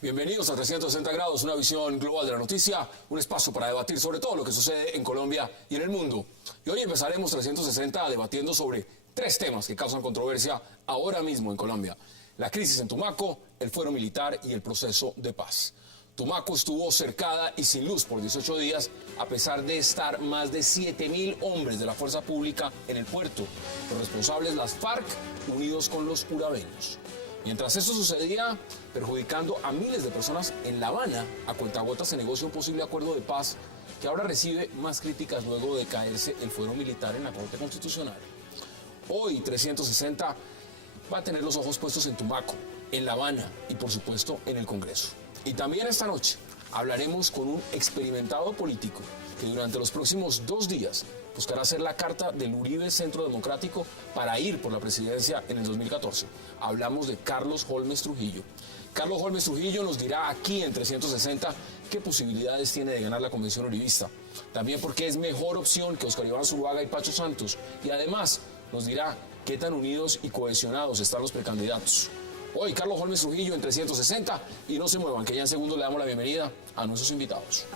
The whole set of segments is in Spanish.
Bienvenidos a 360 grados, una visión global de la noticia, un espacio para debatir sobre todo lo que sucede en Colombia y en el mundo. Y hoy empezaremos 360 debatiendo sobre tres temas que causan controversia ahora mismo en Colombia: la crisis en Tumaco, el fuero militar y el proceso de paz. Tumaco estuvo cercada y sin luz por 18 días, a pesar de estar más de 7.000 hombres de la fuerza pública en el puerto. Los responsables, las FARC, unidos con los urabeños. Mientras esto sucedía, perjudicando a miles de personas en La Habana, a cuentagotas se negocia un posible acuerdo de paz que ahora recibe más críticas luego de caerse el fuero militar en la Corte Constitucional. Hoy 360 va a tener los ojos puestos en Tumaco, en La Habana y por supuesto en el Congreso. Y también esta noche hablaremos con un experimentado político que durante los próximos 2 días buscará hacer la carta del Uribe Centro Democrático para ir por la presidencia en el 2014. Hablamos de Carlos Holmes Trujillo. Carlos Holmes Trujillo nos dirá aquí en 360 qué posibilidades tiene de ganar la convención uribista. También porque es mejor opción que Oscar Iván Zuluaga y Pacho Santos. Y además nos dirá qué tan unidos y cohesionados están los precandidatos. Hoy Carlos Holmes Trujillo en 360, y no se muevan, que ya en segundos le damos la bienvenida a nuestros invitados.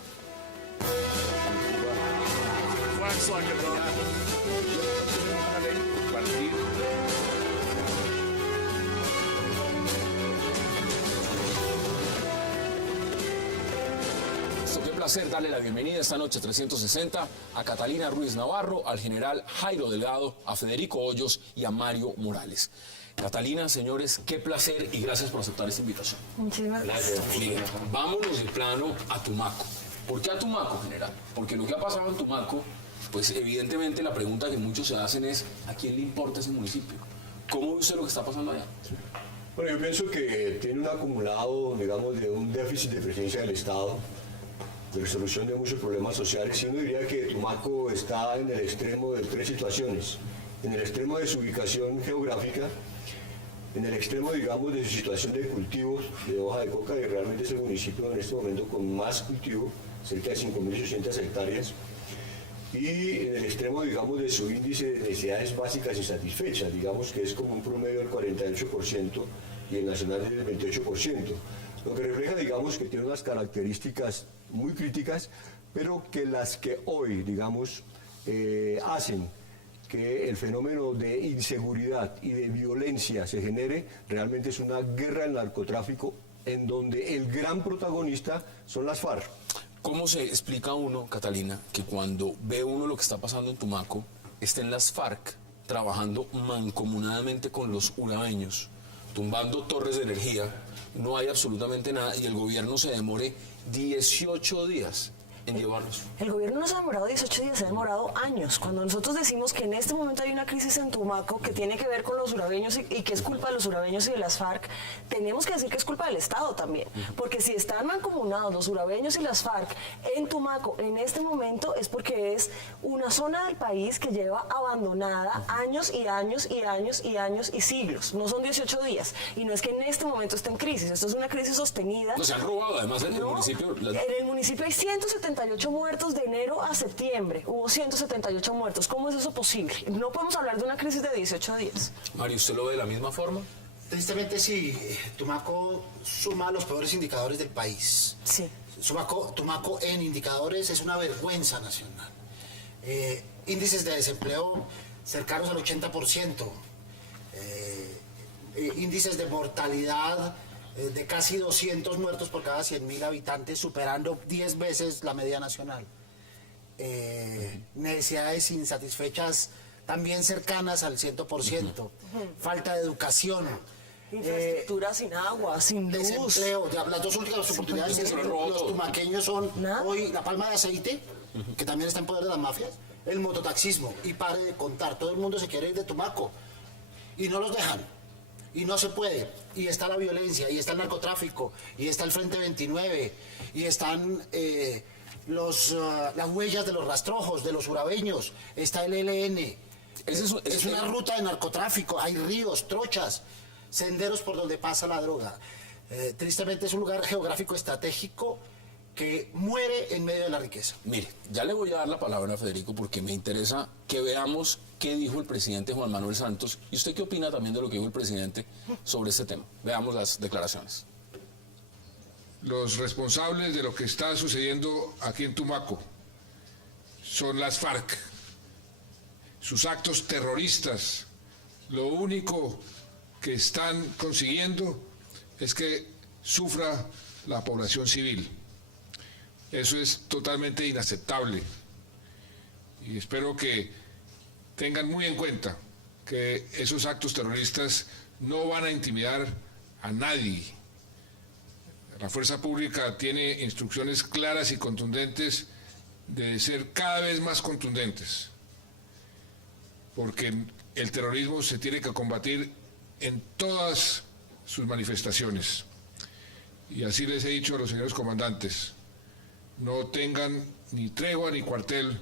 Qué placer darle la bienvenida esta noche 360 a Catalina Ruiz Navarro, al general Jairo Delgado, a Federico Hoyos y a Mario Morales. Catalina, señores, qué placer y gracias por aceptar esta invitación. Muchísimas gracias. Vámonos de plano a Tumaco. ¿Por qué a Tumaco, general? Porque lo que ha pasado en Tumaco, pues evidentemente la pregunta que muchos se hacen es: ¿a quién le importa ese municipio? ¿Cómo ve usted lo que está pasando allá? Sí. Bueno, yo pienso que tiene un acumulado, digamos, de un déficit de presencia del Estado, de resolución de muchos problemas sociales, y uno diría que Tumaco está en el extremo de 3 situaciones: en el extremo de su ubicación geográfica, en el extremo, digamos, de su situación de cultivos de hoja de coca, y realmente es el municipio en este momento con más cultivo, cerca de 5.800 hectáreas, y en el extremo, digamos, de su índice de necesidades básicas insatisfechas, digamos que es como un promedio del 48% y el nacional del 28%, lo que refleja, digamos, que tiene unas características muy críticas, pero que las que hoy, digamos, hacen que el fenómeno de inseguridad y de violencia se genere, realmente es una guerra del narcotráfico en donde el gran protagonista son las FARC. ¿Cómo se explica uno, Catalina, que cuando ve uno lo que está pasando en Tumaco, estén las FARC trabajando mancomunadamente con los urabeños, tumbando torres de energía, no hay absolutamente nada, y el gobierno se demore 18 días en llevarlos? El gobierno no se ha demorado 18 días, se ha demorado años. Cuando nosotros decimos que en este momento hay una crisis en Tumaco que tiene que ver con los urabeños y que es culpa de los urabeños y de las FARC, tenemos que decir que es culpa del Estado también. Porque si están mancomunados los urabeños y las FARC en Tumaco en este momento es porque es una zona del país que lleva abandonada años y años y años y años y siglos. No son 18 días. Y no es que en este momento esté en crisis. Esto es una crisis sostenida. No, se han robado además en el municipio. En el municipio hay 178 muertos de enero a septiembre. Hubo 178 muertos. ¿Cómo es eso posible? No podemos hablar de una crisis de 18 días. Mario, ¿usted lo ve de la misma forma? Tristemente sí. Tumaco suma los peores indicadores del país. Sí. Tumaco en indicadores es una vergüenza nacional. Índices de desempleo cercanos al 80%. Índices de mortalidad de casi 200 muertos por cada 100.000 habitantes, superando 10 veces la media nacional. Necesidades insatisfechas también cercanas al 100%. Falta de educación. Infraestructura sin agua, sin luz. Desempleo. Las 2 últimas oportunidades que los tumaqueños son hoy la palma de aceite, que también está en poder de las mafias, el mototaxismo. Y pare de contar, todo el mundo se quiere ir de Tumaco y no los dejan. Y no se puede, y está la violencia, y está el narcotráfico, y está el Frente 29, y están las huellas de los rastrojos, de los urabeños, está el ELN. Es una ruta de narcotráfico, hay ríos, trochas, senderos por donde pasa la droga. Tristemente es un lugar geográfico estratégico que muere en medio de la riqueza. Mire, ya le voy a dar la palabra a Federico porque me interesa que veamos qué dijo el presidente Juan Manuel Santos y usted qué opina también de lo que dijo el presidente sobre este tema. Veamos las declaraciones. Los responsables de lo que está sucediendo aquí en Tumaco son las FARC. Sus actos terroristas, lo único que están consiguiendo es que sufra la población civil. Eso es totalmente inaceptable y espero que tengan muy en cuenta que esos actos terroristas no van a intimidar a nadie. La fuerza pública tiene instrucciones claras y contundentes de ser cada vez más contundentes, porque el terrorismo se tiene que combatir en todas sus manifestaciones. Y así les he dicho a los señores comandantes, no tengan ni tregua ni cuartel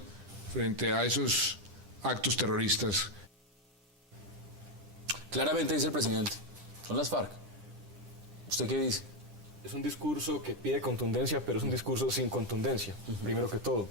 frente a esos actos terroristas. Claramente dice el presidente, son las FARC. ¿Usted qué dice? Es un discurso que pide contundencia, pero es un discurso sin contundencia, primero que todo.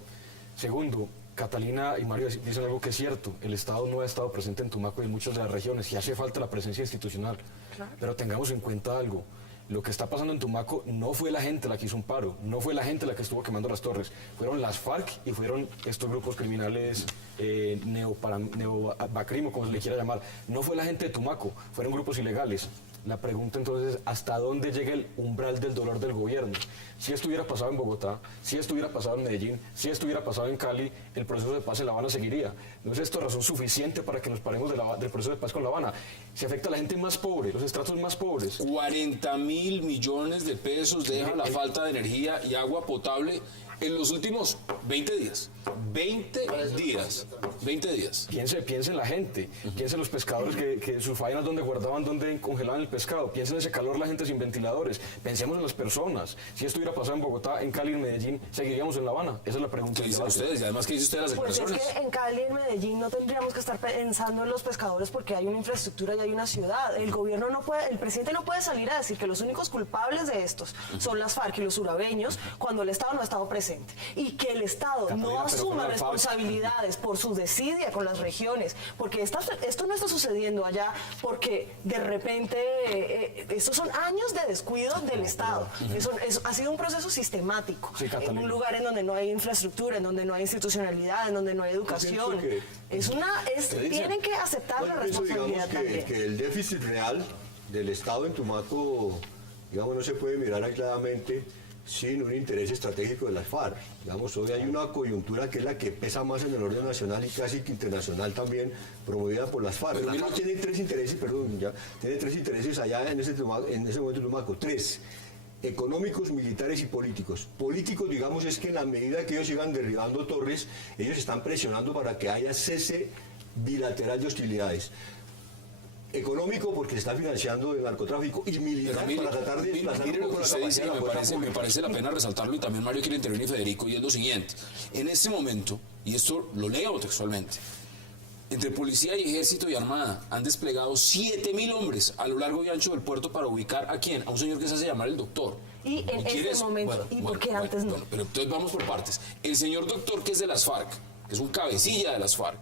Segundo, Catalina y Mario dicen algo que es cierto, el Estado no ha estado presente en Tumaco y en muchas de las regiones y hace falta la presencia institucional. Claro. Pero tengamos en cuenta algo, lo que está pasando en Tumaco no fue la gente la que hizo un paro, no fue la gente la que estuvo quemando las torres, fueron las FARC y fueron estos grupos criminales neobacrimo, como se le quiera llamar. No fue la gente de Tumaco, fueron grupos ilegales. La pregunta entonces es, ¿hasta dónde llega el umbral del dolor del gobierno? Si esto hubiera pasado en Bogotá, si esto hubiera pasado en Medellín, si esto hubiera pasado en Cali, el proceso de paz en La Habana seguiría. ¿No es esto razón suficiente para que nos paremos del proceso de paz con La Habana? Se afecta a la gente más pobre, los estratos más pobres. 40.000 millones de pesos deja la falta de energía y agua potable en los últimos 20 días. 20 días. Piense en la gente, piense en los pescadores que sus faenas donde guardaban, donde congelaban el pescado, piense en ese calor, la gente sin ventiladores, pensemos en las personas. Si esto hubiera pasado en Bogotá, en Cali, en Medellín, ¿seguiríamos en La Habana? Esa es la pregunta. ¿Qué dicen ustedes? Y además, ¿qué dice usted de las declaraciones? Pues es que en Cali, en Medellín, no tendríamos que estar pensando en los pescadores porque hay una infraestructura y hay una ciudad. El gobierno no puede, el presidente no puede salir a decir que los únicos culpables de estos son las FARC y los urabeños cuando el Estado no ha estado presente. Y que el Estado no asuma responsabilidades por su desidia con las regiones, porque esto no está sucediendo allá porque de repente estos son años de descuido del Estado. Eso ha sido un proceso sistemático, en un lugar en donde no hay infraestructura, en donde no hay institucionalidad, en donde no hay educación. Tienen que aceptar la responsabilidad también. Que el déficit real del Estado en Tumaco, digamos, no se puede mirar aisladamente sin un interés estratégico de las FARC. Digamos, hoy hay una coyuntura que es la que pesa más en el orden nacional y casi que internacional también, promovida por las FARC. Las FARC tienen tres intereses allá en ese momento en Tumaco. Tres: económicos, militares y políticos. Políticos, digamos, es que en la medida que ellos sigan derribando torres, ellos están presionando para que haya cese bilateral de hostilidades. Económico, porque se está financiando el narcotráfico, y militar, para tratar de desplazar un poco la capacidad de la fuerza pública. Me parece la pena resaltarlo, y también Mario quiere intervenir, Federico, y es lo siguiente. En este momento, y esto lo leo textualmente, entre policía y ejército y armada han desplegado 7.000 hombres a lo largo y ancho del puerto para ubicar ¿a quién? A un señor que se hace llamar el doctor. Y en este momento, ¿por qué antes no? Pero entonces vamos por partes. El señor doctor, que es de las FARC, que es un cabecilla de las FARC,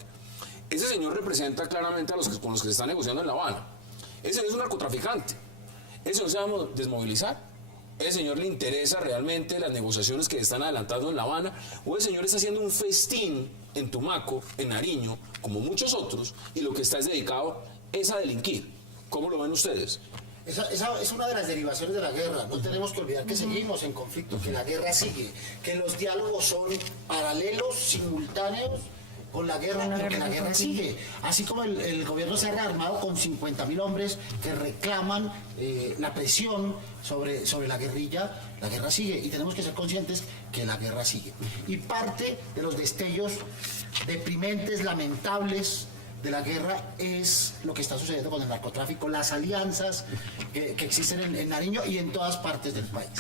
ese señor representa claramente a los con los que se está negociando en La Habana. Ese señor es un narcotraficante. Ese señor se va a desmovilizar. Ese señor le interesa realmente las negociaciones que están adelantando en La Habana. O ese señor está haciendo un festín en Tumaco, en Nariño, como muchos otros, y lo que está es dedicado es a delinquir. ¿Cómo lo ven ustedes? Esa es una de las derivaciones de la guerra. No tenemos que olvidar que seguimos en conflicto, que la guerra sigue, que los diálogos son paralelos, simultáneos con la guerra, pero que la guerra sigue. Así como el gobierno se ha rearmado con 50.000 hombres que reclaman la presión sobre la guerrilla, la guerra sigue. Y tenemos que ser conscientes que la guerra sigue. Y parte de los destellos deprimentes, lamentables de la guerra es lo que está sucediendo con el narcotráfico, las alianzas que existen en Nariño y en todas partes del país.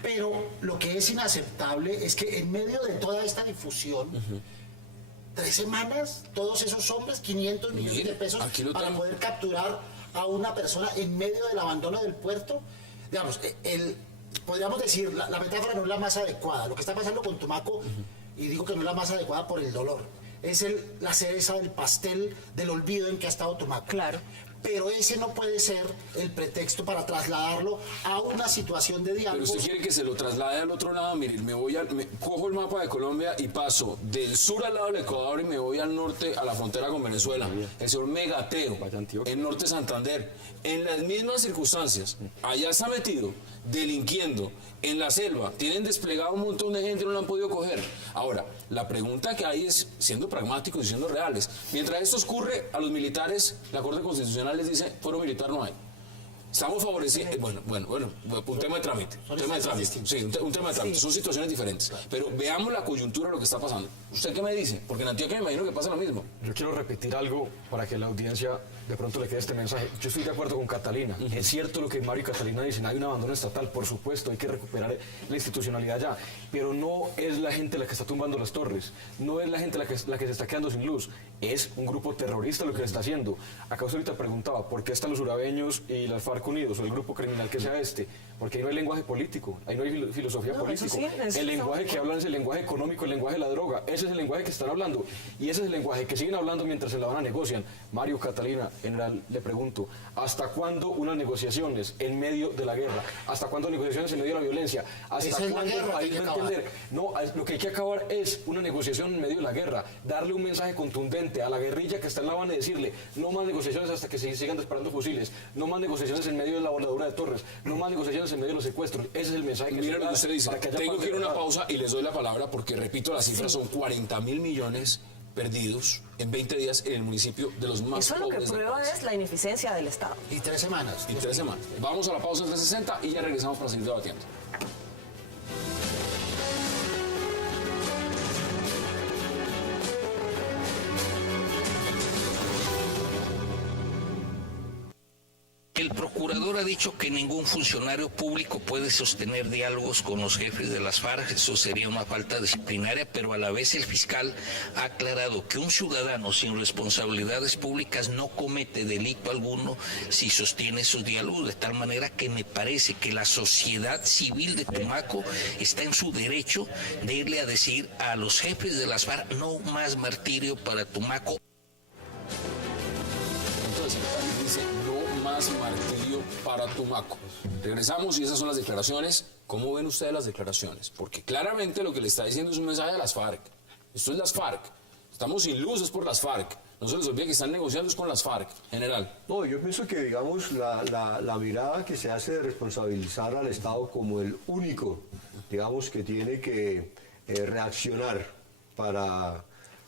Pero lo que es inaceptable es que en medio de toda esta difusión, 3 semanas, todos esos hombres, 500 millones de pesos para poder capturar a una persona en medio del abandono del puerto. Digamos, podríamos decir, la metáfora no es la más adecuada. Lo que está pasando con Tumaco, y digo que no es la más adecuada por el dolor, es la cereza del pastel del olvido en que ha estado Tumaco. Claro. Pero ese no puede ser el pretexto para trasladarlo a una situación de diálogo. Pero usted quiere que se lo traslade al otro lado. Mire, cojo el mapa de Colombia y paso del sur al lado del Ecuador y me voy al norte a la frontera con Venezuela. El señor Megateo, el norte de Santander, en las mismas circunstancias, allá está metido, delinquiendo, en la selva, tienen desplegado un montón de gente y no lo han podido coger. Ahora, la pregunta que hay es, siendo pragmáticos y siendo reales, mientras esto ocurre, a los militares, la Corte Constitucional les dice, fuero militar no hay. Estamos favoreciendo, bueno, un tema de trámite. Un tema de trámite. Son situaciones diferentes. Pero veamos la coyuntura de lo que está pasando. ¿Usted qué me dice? Porque en Antioquia me imagino que pasa lo mismo. Yo quiero repetir algo para que la audiencia de pronto le quede este mensaje. Yo estoy de acuerdo con Catalina. Es cierto lo que Mario y Catalina dicen, hay un abandono estatal, por supuesto, hay que recuperar la institucionalidad ya. Pero no es la gente la que está tumbando las torres, no es la gente la que se está quedando sin luz, es un grupo terrorista lo que le está haciendo. Acá usted ahorita preguntaba, ¿por qué están los urabeños y las FARC unidos, o el grupo criminal que sea este? Porque ahí no hay lenguaje político, ahí no hay filosofía política. Sí, el lenguaje que hablan es el lenguaje económico, el lenguaje de la droga. Ese es el lenguaje que están hablando. Y ese es el lenguaje que siguen hablando mientras se la van a negocian. Mario, Catalina, general, le pregunto, ¿hasta cuándo unas negociaciones en medio de la guerra? ¿Hasta cuándo negociaciones en medio de la violencia? ¿Hasta cuándo hay que entender? No, lo que hay que acabar es una negociación en medio de la guerra. Darle un mensaje contundente a la guerrilla que está en La Habana y decirle, no más negociaciones hasta que se sigan disparando fusiles, no más negociaciones en medio de la voladura de torres, no más negociaciones en medio de los secuestros. Ese es el mensaje que mira lo que usted dice. Tengo que ir a una pausa pausa y les doy la palabra porque, repito, las cifras son 40.000 millones perdidos en 20 días en el municipio de los más pobres. Eso lo que prueba es la ineficiencia del Estado. Y 3 semanas. Y 3 semanas. Vamos a la pausa en 360 y ya regresamos para seguir debatiendo. El procurador ha dicho que ningún funcionario público puede sostener diálogos con los jefes de las FARC, eso sería una falta disciplinaria, pero a la vez el fiscal ha aclarado que un ciudadano sin responsabilidades públicas no comete delito alguno si sostiene esos diálogos, de tal manera que me parece que la sociedad civil de Tumaco está en su derecho de irle a decir a los jefes de las FARC, no más martirio para Tumaco. Entonces, dice, no más martirio para Tumaco. Regresamos y esas son las declaraciones. ¿Cómo ven ustedes las declaraciones? Porque claramente lo que le está diciendo es un mensaje a las FARC. Esto es las FARC. Estamos sin luz, es por las FARC. No se les olvide que están negociando con las FARC, general. No, yo pienso que, digamos, la mirada que se hace de responsabilizar al Estado como el único, digamos, que tiene que reaccionar para,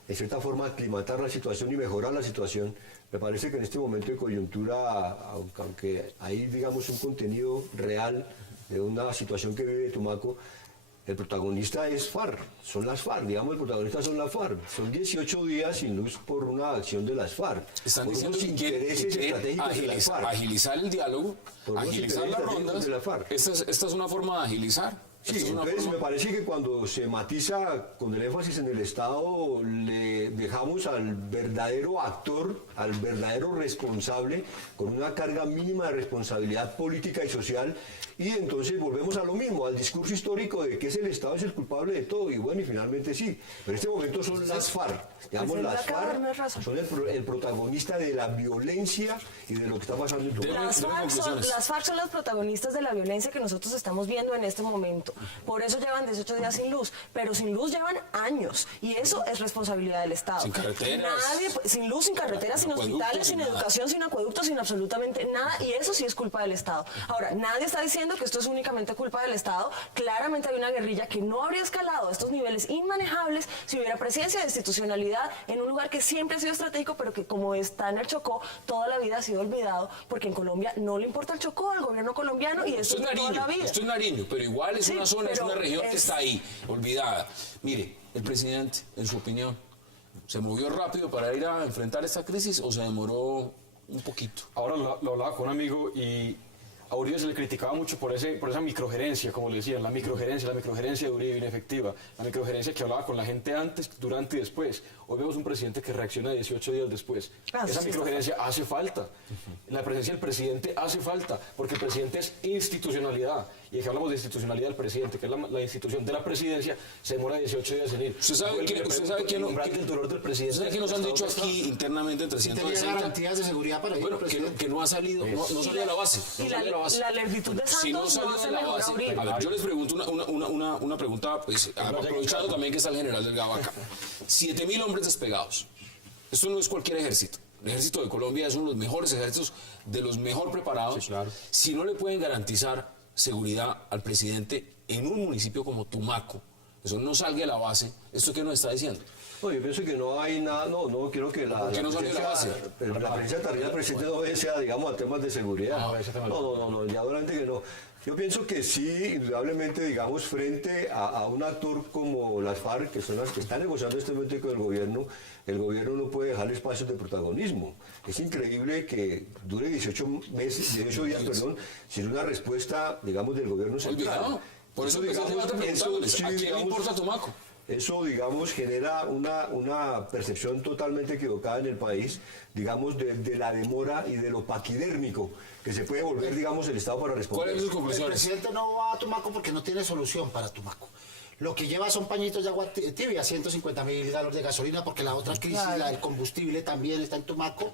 de cierta forma, aclimatar la situación y mejorar la situación. Me parece que en este momento de coyuntura, aunque hay, digamos, un contenido real de una situación que vive Tumaco, el protagonista es FARC, son las FARC, digamos, el protagonista son las FARC. Son 18 días sin luz por una acción de las FARC. Están por diciendo unos que intereses estratégicos de las FARC. Agilizar el diálogo, Por unos agilizar las intereses rondas. de la FARC. Esta es una forma de agilizar. Sí, entonces me parece que cuando se matiza con el énfasis en el Estado, le dejamos al verdadero actor, al verdadero responsable, con una carga mínima de responsabilidad política y social, y entonces volvemos a lo mismo, al discurso histórico de que es el Estado es el culpable de todo, y bueno, y finalmente sí, pero en este momento son las FARC, digamos, Pues las FARC son el protagonista de la violencia y de lo que está pasando en Tumaco. Las FARC son los protagonistas de la violencia que nosotros estamos viendo en este momento. Por eso llevan 18 días sin luz, pero sin luz llevan años y eso es responsabilidad del Estado. Sin carreteras. Sin luz, sin carreteras, sin hospitales, sin educación, sin acueductos, sin absolutamente nada, y eso sí es culpa del Estado. Ahora, nadie está diciendo que esto es únicamente culpa del Estado. Claramente hay una guerrilla que no habría escalado a estos niveles inmanejables si hubiera presencia de institucionalidad en un lugar que siempre ha sido estratégico, pero que como está en el Chocó, toda la vida ha sido olvidado, porque en Colombia no le importa el Chocó al gobierno colombiano y esto es de toda la vida. Esto es Nariño, pero igual es una zona, es una región que está ahí, olvidada. Mire, el presidente, en su opinión, ¿se movió rápido para ir a enfrentar esta crisis o se demoró un poquito? Ahora lo hablaba con un amigo y a Uribe se le criticaba mucho por esa microgerencia, como le decían, la microgerencia de Uribe inefectiva, la microgerencia que hablaba con la gente antes, durante y después. Hoy vemos un presidente que reacciona 18 días después. Esa microgerencia hace falta. La presencia del presidente hace falta, porque el presidente es institucionalidad. y que hablamos de institucionalidad del presidente, que es la institución de la presidencia, se demora 18 días en ir. ¿Usted sabe quién nos han dicho aquí internamente entre ¿Tenía 160? garantías de seguridad para ir? Bueno, que no ha salido, no salió de la base. Y la lentitud de Si no Santos no salió hace de la mejor a base, Uribe. a ver, yo les pregunto una pregunta, pues, aprovechando también que está el general Delgado acá. 7.000 hombres despegados. Esto no es cualquier ejército. El ejército de Colombia es uno de los mejores ejércitos, de los mejor preparados. Sí, claro. Si no le pueden garantizar seguridad al presidente en un municipio como Tumaco, eso no salga de la base, ¿esto qué nos está diciendo? No, yo pienso que no hay nada, no quiero que la ¿Por qué no sale de la base? pero la presencia también del presidente no obedece, digamos, a temas de seguridad. No, ya durante que no. Yo pienso que sí, indudablemente, digamos, frente a un actor como las FARC, que son las que están negociando en este momento con el gobierno no puede dejar espacios de protagonismo. Es increíble que dure 18 días, sin una respuesta, digamos, del gobierno central. Olvidado. Por eso empecé el debate preguntándoles, ¿a quién le importa Tumaco? Eso, digamos, genera una percepción totalmente equivocada en el país, digamos, de la demora y de lo paquidérmico que se puede volver, digamos, el Estado para responder. ¿Cuáles son sus El conclusiones? presidente no va a Tumaco porque no tiene solución para Tumaco. Lo que lleva son pañitos de agua tibia, 150.000 galones de gasolina, porque la otra crisis, la del combustible, también está en Tumaco.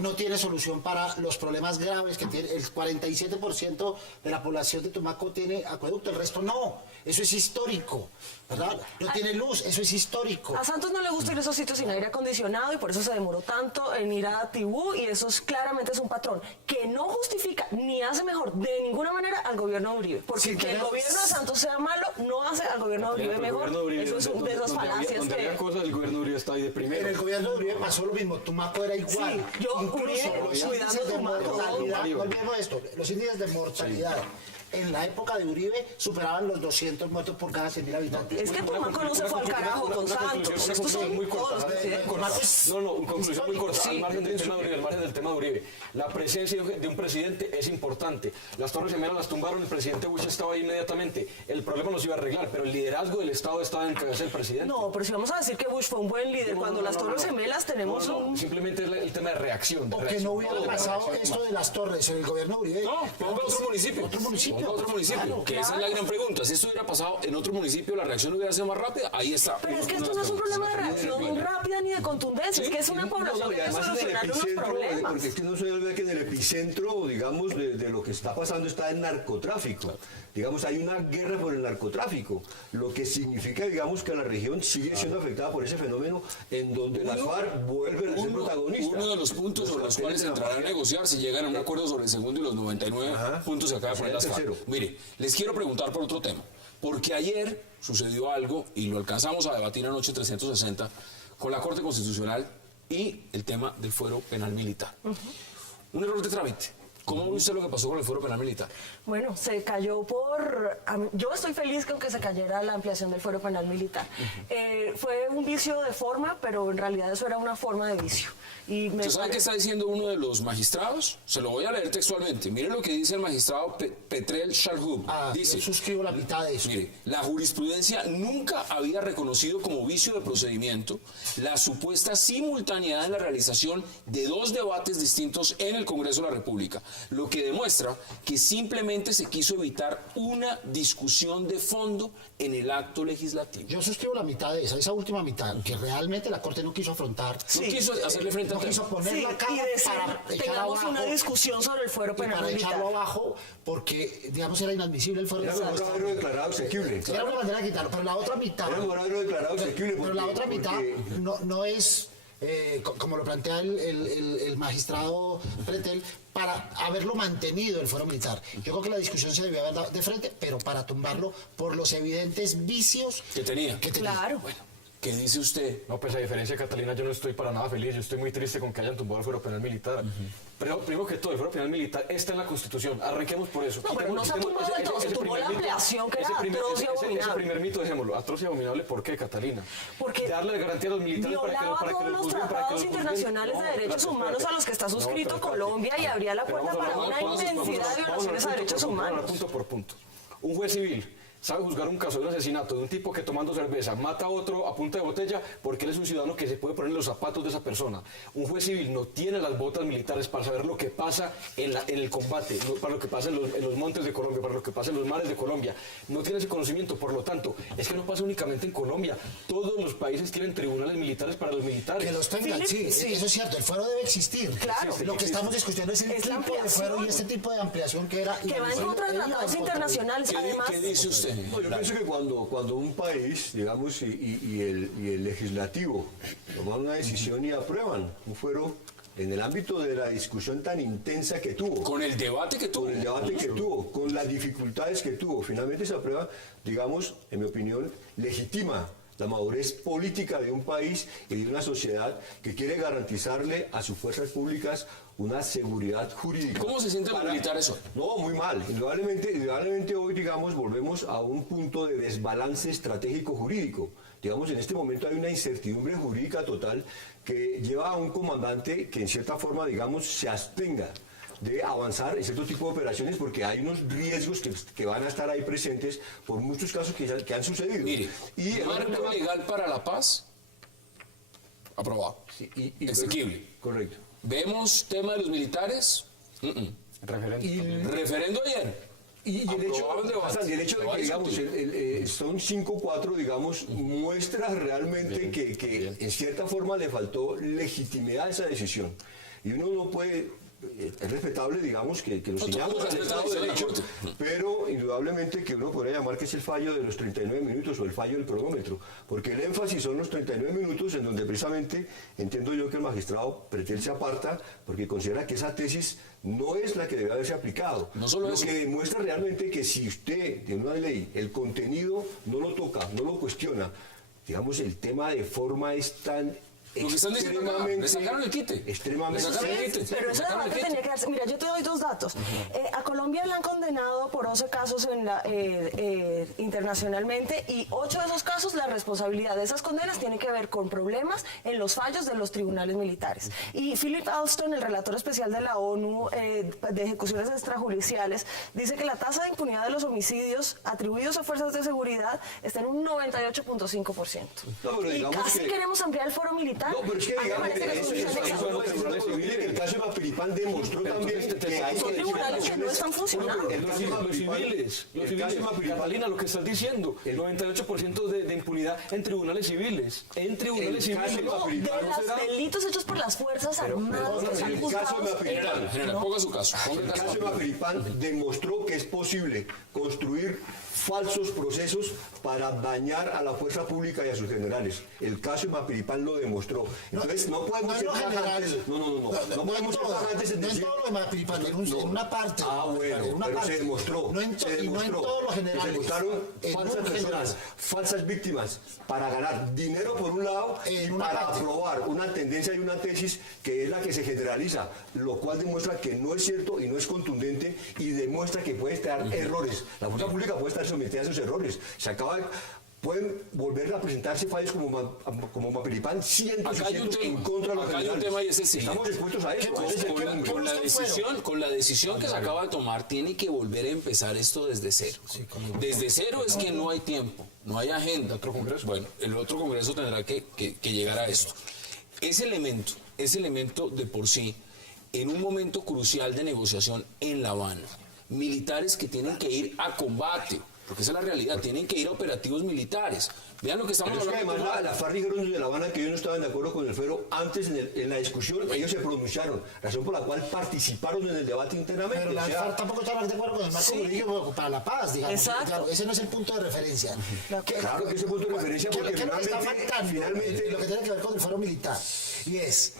No tiene solución para los problemas graves que tiene. El 47% de la población de Tumaco tiene acueducto, el resto no. Eso es histórico, ¿verdad? No tiene luz, eso es histórico. A Santos no le gusta ir a esos sitios sin aire acondicionado y por eso se demoró tanto en ir a Tibú, y eso claramente es un patrón que no justifica ni hace mejor de ninguna manera al gobierno de Uribe. Porque Sí, que el gobierno de Santos sea malo no hace al gobierno de Uribe mejor. Eso es de esas falacias donde había que... cosas, el gobierno de Uribe está ahí de primero. En el gobierno de Uribe pasó lo mismo, Tumaco era igual. Sí, Uribe, los cuidando índices de Tumaco, mortalidad, Mario. no olvidemos esto, los índices de mortalidad en la época de Uribe superaban los 200 muertos por cada 100.000 habitantes. Es que Tumaco no se fue al carajo con Santos. Estos son muy todos los corta. presidentes. No, una conclusión muy corta. Sí. Al margen del tema de Uribe, al margen del tema de Uribe. La presencia de un presidente es importante. Las Torres Gemelas las tumbaron, el presidente Bush estaba ahí inmediatamente. El problema no se iba a arreglar, pero el liderazgo del Estado estaba en cabeza del presidente. No, pero si vamos a decir que Bush fue un buen líder, cuando las Torres Gemelas tenemos un... Simplemente es el tema de reacción. O que no hubiera pasado esto de las torres en el gobierno de Uribe. No, ponga otro municipio. Otro municipio. Ponga otro municipio, que esa es la gran pregunta. Si esto hubiera pasado en otro municipio, la reacción hubiera sido más rápida. Ahí está. Pero es que esto no es un problema de reacción rápida ni de contundencia, es que es una población que debe solucionar unos problemas. Porque es que no se olvida que en el epicentro, digamos, de lo que está pasando está el narcotráfico. Digamos, hay una guerra por el narcotráfico, lo que significa, digamos, que la región sigue siendo afectada por ese fenómeno en donde las FARC vuelven a ser protagonistas. Uno de los puntos sobre los cuales entrarán a negociar si llegan a un acuerdo sobre el segundo y los 99 puntos que acaba de poner las FARC. Mire, les quiero preguntar por otro tema, porque ayer sucedió algo y lo alcanzamos a debatir anoche 360 con la Corte Constitucional y el tema del fuero penal militar. Un error de trámite. ¿Cómo ve usted lo que pasó con el fuero penal militar? Bueno, se cayó por... Yo estoy feliz con que se cayera la ampliación del fuero penal militar. Fue un vicio de forma, pero en realidad eso era una forma de vicio. Y ¿Usted sabe qué está diciendo uno de los magistrados? Se lo voy a leer textualmente. Miren lo que dice el magistrado Petrel Shalhoub. Dice, yo suscribo la mitad de eso. mire, la jurisprudencia nunca había reconocido como vicio de procedimiento la supuesta simultaneidad en la realización de dos debates distintos en el Congreso de la República, lo que demuestra que simplemente se quiso evitar una discusión de fondo en el acto legislativo. Yo suscribo la mitad de esa última mitad, que realmente la Corte no quiso afrontar. No quiso hacerle frente No al quiso tema. poner la cara y decir, para echar tengamos abajo, una discusión sobre el fuero y penal para militar. echarlo abajo, porque, digamos, era inadmisible el fuero Era penal. mejor haberlo declarado exequible. Era una manera de quitarlo, pero la otra mitad... Era mejor haberlo declarado exequible. Pero la otra mitad no es, como lo plantea el magistrado Pretel, para haberlo mantenido el fuero militar. Yo creo que la discusión se debió haber dado de frente, pero para tumbarlo por los evidentes vicios Que tenía. Claro. Bueno, ¿qué dice usted? No, pues a diferencia de Catalina, yo no estoy para nada feliz. Yo estoy muy triste con que hayan tumbado el fuero penal militar. Pero primero que todo, el fuero penal militar está en la Constitución. Arranquemos por eso. No, pero no se ha tumbado del todo, se tumbó la ampliación, que era atroz y abominable. Ese primer mito, dejémoslo. Atroz y abominable, ¿por qué, Catalina? Porque darle garantía a los militares violaba para que todos los tratados internacionales de derechos humanos a los que está suscrito Colombia y abría la puerta para una inmensidad de violaciones a derechos humanos. Punto por punto. Un juez civil sabe juzgar un caso de un asesinato de un tipo que tomando cerveza mata a otro a punta de botella porque él es un ciudadano que se puede poner en los zapatos de esa persona. Un juez civil no tiene las botas militares para saber lo que pasa en el combate, para lo que pasa en los montes de Colombia, para lo que pasa en los mares de Colombia. No tiene ese conocimiento, por lo tanto, es que no pasa únicamente en Colombia. Todos los países tienen tribunales militares para los militares. Que los tengan, sí, eso es cierto, el fuero debe existir. Claro. Lo que estamos discutiendo es el tipo de fuero y este tipo de ampliación que era... Que va en contra de tratados internacionales, además. ¿Qué dice usted? No, yo pienso que cuando un país, digamos, y el legislativo toman una decisión y aprueban un fuero en el ámbito de la discusión tan intensa que tuvo, Con el debate que tuvo. con el debate que tuvo, con las dificultades que tuvo, finalmente se aprueba, digamos, en mi opinión, legitima la madurez política de un país y de una sociedad que quiere garantizarle a sus fuerzas públicas una seguridad jurídica. ¿Cómo se sienten los militares hoy? No, muy mal. Indudablemente hoy, digamos, volvemos a un punto de desbalance estratégico jurídico. Digamos, en este momento hay una incertidumbre jurídica total que lleva a un comandante que en cierta forma, digamos, se abstenga de avanzar en cierto tipo de operaciones porque hay unos riesgos que van a estar ahí presentes por muchos casos que han sucedido. Mire, y el marco tema- legal para la paz, aprobado. Sí, Exequible. Correcto. Vemos tema de los militares, Referente. referendo ayer. Y el hecho, Aprobado en debate. Hassan, y el hecho de Se va a que, digamos, discutir. son 5-4, digamos, muestra realmente que en cierta forma le faltó legitimidad a esa decisión. Y uno no puede, es respetable, digamos, que lo No, señalamos todo al respeto Estado a de la Derecho, Corte. pero indudablemente que uno podría llamar que es el fallo de los 39 minutos o el fallo del cronómetro, porque el énfasis son los 39 minutos en donde precisamente entiendo yo que el magistrado Pretel se aparta porque considera que esa tesis no es la que debe haberse aplicado. No solo lo eso. que demuestra realmente que si usted en una ley el contenido no lo toca, no lo cuestiona, digamos, el tema de forma es tan Lo que están diciendo acá, le sacaron el quite. extremadamente Le sacaron el quite. Pero ese Le sacaron el debate quite. tenía que darse. Mira, yo te doy dos datos. A Colombia la han condenado por 11 casos internacionalmente y 8 de esos casos la responsabilidad de esas condenas tiene que ver con problemas en los fallos de los tribunales militares. Y Philip Alston, el relator especial de la ONU de ejecuciones extrajudiciales, dice que la tasa de impunidad de los homicidios atribuidos a fuerzas de seguridad está en un 98.5%. No, pero Y digamos casi que- queremos ampliar el foro militar. No, pero es que A mí me digamos parece que es un el caso de Mapiripán demostró también que hay Son tribunales que no están funcionando. El caso de Los Mapiripán- civiles, los el caso de civiles. Mapiripán- Catalina, lo que estás diciendo, el 98% de impunidad en tribunales civiles. En tribunales El caso civiles. de Mapiripán De ¿No será? los delitos hechos por las Fuerzas Armadas que están el caso de juzgados Mapiripán- General, ponga su caso. Ponga El caso de Mapiripán demostró que es posible construir falsos procesos para dañar a la fuerza pública y a sus generales. El caso de Mapiripán lo demostró. Entonces no podemos no ser en lo general. tajantes. No No podemos en ser todo, tajantes en no en decir... todo lo de Mapiripán, en una parte. Ah, bueno, en una pero parte. se demostró. No en to- se y no en demostró todo lo que general. se encontraron En falsas un personas, general. falsas víctimas, para ganar dinero por un lado En y una para parte. aprobar una tendencia y una tesis que es la que se generaliza, lo cual demuestra que no es cierto y no es contundente y demuestra que puede estar errores. La fuerza pública puede estar sometida a esos errores. Pueden volver a presentarse fallos como Mapiripán, cientos Acá hay un en tema, contra de los acá hay un generales. tema y es el siguiente. Estamos dispuestos a eso. ¿Qué ese es el buscan? tema. ¿Qué Con la decisión que se acaba de tomar, tiene que volver a empezar esto desde cero. Desde cero es que no hay tiempo, no hay agenda. Bueno, el otro congreso tendrá que llegar a esto. Ese elemento de por sí, en un momento crucial de negociación en La Habana, militares que tienen que ir a combate, porque esa es la realidad, tienen que ir a operativos militares. Vean lo que estamos Pero es que hablando. además la FARC dijeron desde La Habana que ellos no estaban de acuerdo con el fuero. Antes en la discusión ellos se pronunciaron, razón por la cual participaron en el debate internamente. Pero la O sea, FARC tampoco está de acuerdo con el marco Sí. jurídico para la paz, digamos. Exacto. Claro, ese no es el punto de referencia. Claro que ese punto de referencia, ¿Qué porque es lo que está faltando? finalmente Lo que tiene que ver con el fuero militar. Y es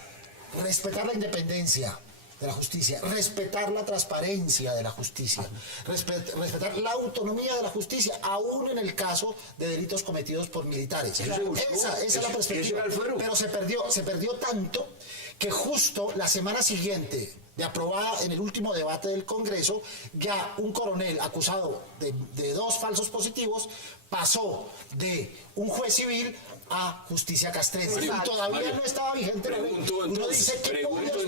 respetar la independencia de la justicia, respetar la transparencia de la justicia, respetar la autonomía de la justicia, aún en el caso de delitos cometidos por militares. Eso se buscó. Esa es la Ese perspectiva. era el fuero. Pero se perdió tanto que justo la semana siguiente de aprobada en el último debate del Congreso, ya un coronel acusado de 2 falsos positivos pasó de un juez civil a justicia castrense. Mario, Y todavía Mario, no estaba vigente la ley. Uno dice que pregunto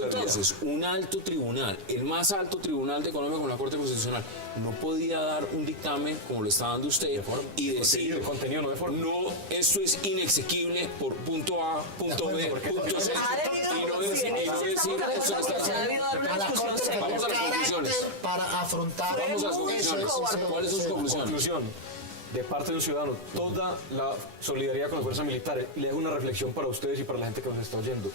entonces, un alto tribunal, el más alto tribunal de Colombia con la Corte Constitucional, no podía dar un dictamen como lo está dando usted y decir, contenido, no de forma. no, esto es inexequible por punto A, punto B, punto C, y no decir, eso está Vamos a las conclusiones. para afrontar Vamos a las conclusiones. ¿Cuáles son sus conclusiones? Conclusión, de parte de un ciudadano, toda la solidaridad con las fuerzas militares. Le dejo una reflexión para ustedes y para la gente que nos está oyendo.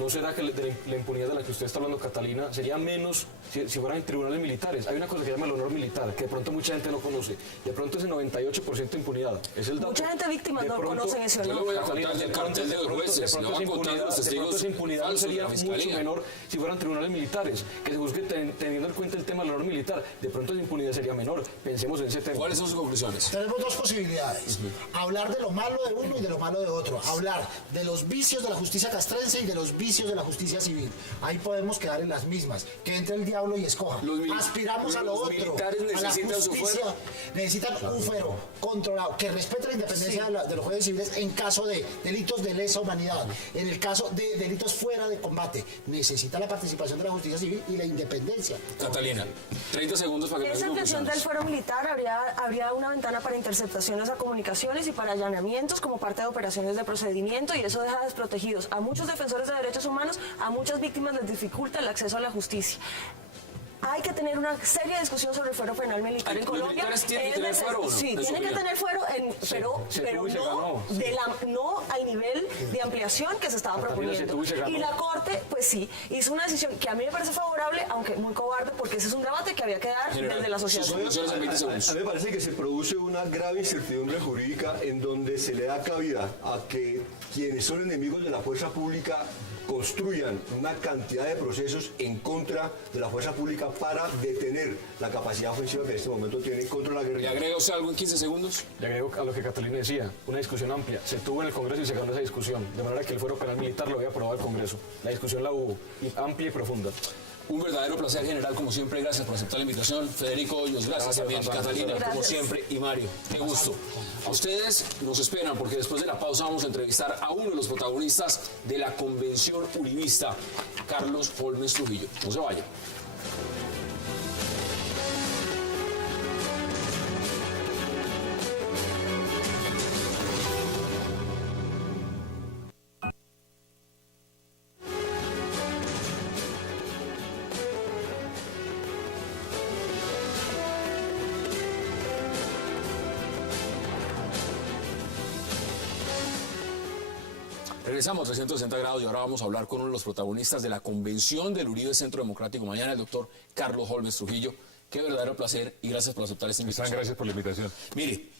¿No será que la impunidad de la que usted está hablando, Catalina, sería menos si fueran en tribunales militares? Hay una cosa que se llama el honor militar, que de pronto mucha gente no conoce. De pronto ese 98% de impunidad. Es el dato. Mucha gente víctima De no pronto, conocen ese Yo le honor. voy a contar del cartel de los jueces, le voy a contar los testigos esa impunidad falsos de sería la mucho Fiscalía. menor si fueran tribunales militares, que se busque teniendo en cuenta el tema del honor militar. De pronto esa impunidad sería menor. Pensemos en ese tema. ¿Cuáles son sus conclusiones? Tenemos 2 posibilidades. Hablar de lo malo de uno y de lo malo de otro. Hablar de los vicios de la justicia castrense y de los vicios de la justicia civil. Ahí podemos quedar en las mismas. Que entre el diablo y escoja. Aspiramos a lo otro. Los militares a la necesitan su justicia. fuero. Necesitan un fuero controlado que respete la independencia de los jueces civiles en caso de delitos de lesa humanidad. En el caso de delitos fuera de combate. Necesita la participación de la justicia civil y la independencia. Catalina, 30 segundos para que me Esa den ampliación del conclusiones. fuero militar habría una ventana para interceptaciones a comunicaciones y para allanamientos como parte de operaciones de procedimiento, y eso deja desprotegidos a muchos defensores de derechos humanos, a muchas víctimas les dificulta el acceso a la justicia. Hay que tener una seria discusión sobre el fuero penal militar en ¿Los Colombia. militares tienen que tener fuero o no? Sí, En su tienen que opinión. tener fuero, pero tuvo y se ganó. no al nivel de ampliación que se estaba Catalina, se proponiendo. tuvo y se ganó. Y la Corte, pues sí, hizo una decisión que a mí me parece favorable, aunque muy cobarde, porque ese es un debate que había que dar General, desde la sociedad sus civil. conclusiones en 20 A segundos. mí me parece que se produce una grave incertidumbre jurídica en donde se le da cabida a que quienes son enemigos de la fuerza pública construyan una cantidad de procesos en contra de la fuerza pública para detener la capacidad ofensiva que en este momento tiene contra la ¿Le guerrilla. agrega usted algo en 15 segundos? Le agrego a lo que Catalina decía, una discusión amplia. Se tuvo en el Congreso y se ganó esa discusión. De manera que el fuero penal militar lo había aprobado el Congreso. La discusión la hubo, y amplia y profunda. Un verdadero placer, general, como siempre. Gracias por aceptar la invitación. Federico Hoyos, gracias también. Catalina, como Gracias. siempre. Y Mario, qué gusto. A ustedes nos esperan porque después de la pausa vamos a entrevistar a uno de los protagonistas de la convención uribista, Carlos Holmes Trujillo. No se vayan. Regresamos a 360 grados y ahora vamos a hablar con uno de los protagonistas de la convención del Uribe Centro Democrático mañana, el doctor Carlos Holmes Trujillo. Qué verdadero placer y gracias por aceptar esta invitación. Gracias por la invitación. Mire,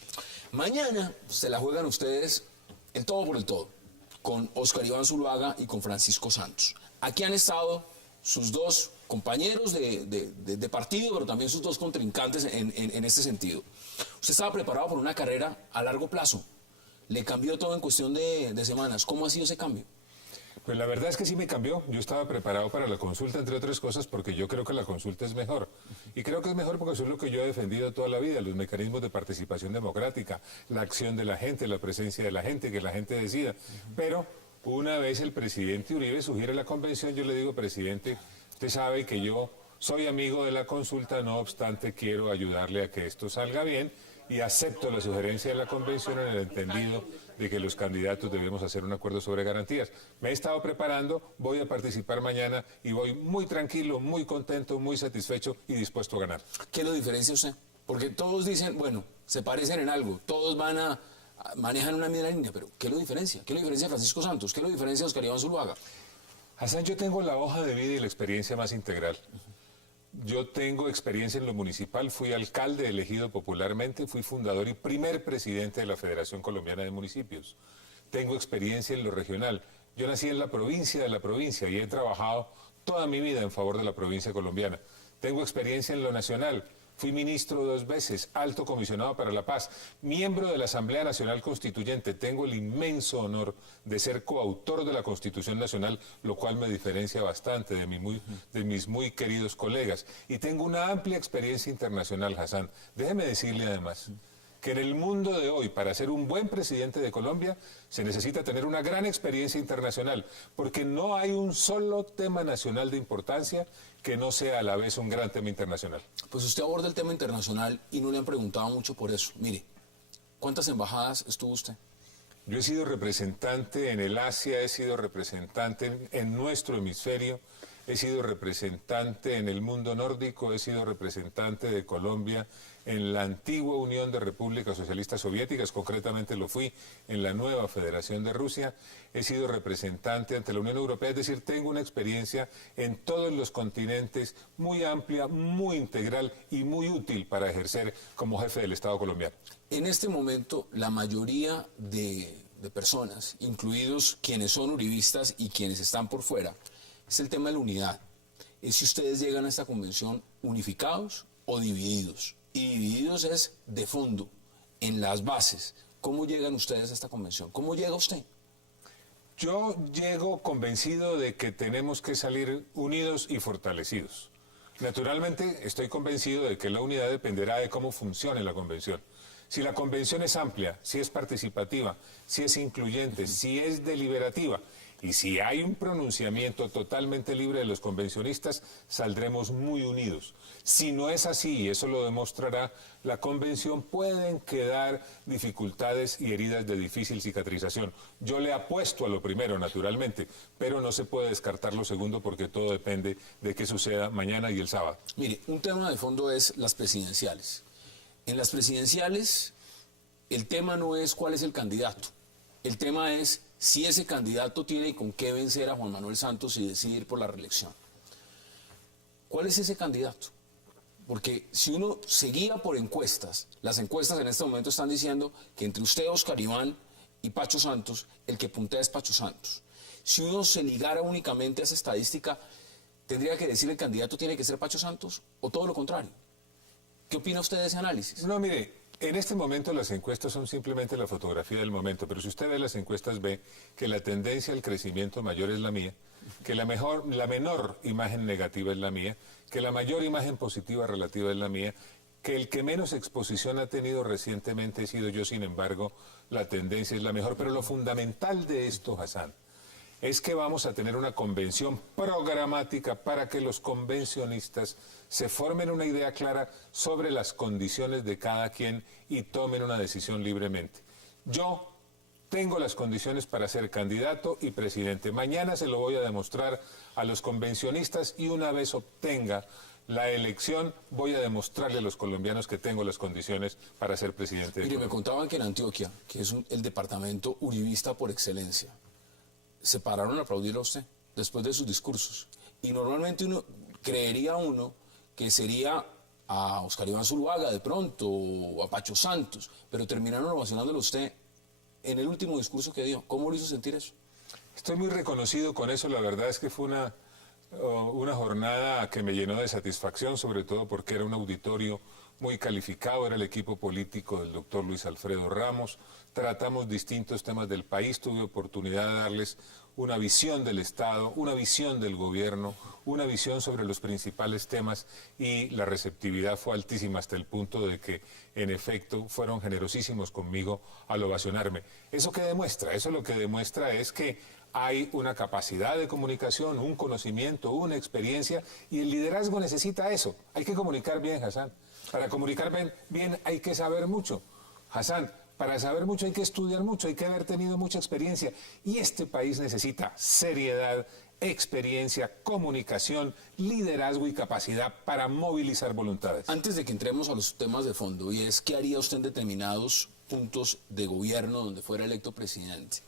mañana se la juegan ustedes el todo por el todo, con Oscar Iván Zuluaga y con Francisco Santos. Aquí han estado sus 2 compañeros de partido, pero también sus 2 contrincantes en este sentido. Usted estaba preparado por una carrera a largo plazo. Le cambió todo en cuestión de semanas. ¿Cómo ha sido ese cambio? Pues la verdad es que sí me cambió. Yo estaba preparado para la consulta, entre otras cosas, porque yo creo que la consulta es mejor. Y creo que es mejor porque eso es lo que yo he defendido toda la vida, los mecanismos de participación democrática, la acción de la gente, la presencia de la gente, que la gente decida. Pero una vez el presidente Uribe sugiere la convención, yo le digo, presidente, usted sabe que yo soy amigo de la consulta, no obstante quiero ayudarle a que esto salga bien y acepto la sugerencia de la convención en el entendido de que los candidatos debemos hacer un acuerdo sobre garantías. Me he estado preparando, voy a participar mañana y voy muy tranquilo, muy contento, muy satisfecho y dispuesto a ganar. ¿Qué lo diferencia usted? Porque todos dicen, bueno, se parecen en algo, todos manejan una misma línea, pero ¿qué lo diferencia? ¿Qué lo diferencia Francisco Santos? ¿Qué lo diferencia Oscar Iván Zuluaga? Hassan, yo tengo la hoja de vida y la experiencia más integral. Yo tengo experiencia en lo municipal, fui alcalde elegido popularmente, fui fundador y primer presidente de la Federación Colombiana de Municipios. Tengo experiencia en lo regional. Yo nací en la provincia de la provincia y he trabajado toda mi vida en favor de la provincia colombiana. Tengo experiencia en lo nacional. fui ministro 2 veces, alto comisionado para la paz, miembro de la Asamblea Nacional Constituyente. Tengo el inmenso honor de ser coautor de la Constitución Nacional, lo cual me diferencia bastante de mis muy queridos colegas. Y tengo una amplia experiencia internacional, Hassan. Déjeme decirle además que en el mundo de hoy, para ser un buen presidente de Colombia, se necesita tener una gran experiencia internacional, porque no hay un solo tema nacional de importancia que no sea a la vez un gran tema internacional. Pues usted aborda el tema internacional y no le han preguntado mucho por eso. Mire, ¿cuántas embajadas estuvo usted? Yo he sido representante en el Asia, he sido representante en nuestro hemisferio, he sido representante en el mundo nórdico, he sido representante de Colombia en la antigua Unión de Repúblicas Socialistas Soviéticas, concretamente lo fui en la nueva Federación de Rusia, he sido representante ante la Unión Europea, es decir, tengo una experiencia en todos los continentes muy amplia, muy integral y muy útil para ejercer como jefe del Estado colombiano. En este momento, la mayoría de personas, incluidos quienes son uribistas y quienes están por fuera, es el tema de la unidad. Es si ustedes llegan a esta convención unificados o divididos. Y divididos es de fondo, en las bases. ¿Cómo llegan ustedes a esta convención? ¿Cómo llega usted? Yo llego convencido de que tenemos que salir unidos y fortalecidos. Naturalmente, estoy convencido de que la unidad dependerá de cómo funcione la convención. Si la convención es amplia, si es participativa, si es incluyente, si es deliberativa, y si hay un pronunciamiento totalmente libre de los convencionistas, saldremos muy unidos. Si no es así, y eso lo demostrará la convención, pueden quedar dificultades y heridas de difícil cicatrización. Yo le apuesto a lo primero, naturalmente, pero no se puede descartar lo segundo porque todo depende de qué suceda mañana y el sábado. Mire, un tema de fondo es las presidenciales. En las presidenciales, el tema no es cuál es el candidato. El tema es si ese candidato tiene con qué vencer a Juan Manuel Santos y decidir por la reelección. ¿Cuál es ese candidato? Porque si uno se guía por encuestas, las encuestas en este momento están diciendo que entre usted, Oscar Iván y Pacho Santos, el que puntea es Pacho Santos. Si uno se ligara únicamente a esa estadística, ¿tendría que decir el candidato tiene que ser Pacho Santos o todo lo contrario? ¿Qué opina usted de ese análisis? No, mire, en este momento las encuestas son simplemente la fotografía del momento, pero si usted ve las encuestas ve que la tendencia al crecimiento mayor es la mía, que la menor imagen negativa es la mía, que la mayor imagen positiva relativa es la mía, que el que menos exposición ha tenido recientemente he sido yo, sin embargo, la tendencia es la mejor. Pero lo fundamental de esto, Hassan, es que vamos a tener una convención programática para que los convencionistas se formen una idea clara sobre las condiciones de cada quien y tomen una decisión libremente. Yo tengo las condiciones para ser candidato y presidente. Mañana se lo voy a demostrar a los convencionistas y una vez obtenga la elección voy a demostrarle a los colombianos que tengo las condiciones para ser presidente. Mire, me contaban que en Antioquia, que es el departamento uribista por excelencia, se pararon a aplaudir a usted después de sus discursos. Y normalmente creería que sería a Oscar Iván Zuluaga de pronto, o a Pacho Santos, pero terminaron ovacionándolo a usted en el último discurso que dio. ¿Cómo lo hizo sentir eso? Estoy muy reconocido con eso. La verdad es que fue una jornada que me llenó de satisfacción, sobre todo porque era un auditorio muy calificado, era el equipo político del doctor Luis Alfredo Ramos. Tratamos distintos temas del país, tuve oportunidad de darles una visión del Estado, una visión del gobierno, una visión sobre los principales temas y la receptividad fue altísima hasta el punto de que, en efecto, fueron generosísimos conmigo al ovacionarme. ¿Eso qué demuestra? Eso lo que demuestra es que hay una capacidad de comunicación, un conocimiento, una experiencia y el liderazgo necesita eso. Hay que comunicar bien, Hassan. Para comunicar bien hay que saber mucho. Hassan, para saber mucho hay que estudiar mucho, hay que haber tenido mucha experiencia. Y este país necesita seriedad, experiencia, comunicación, liderazgo y capacidad para movilizar voluntades. Antes de que entremos a los temas de fondo, y es qué haría usted en determinados puntos de gobierno donde fuera electo presidente.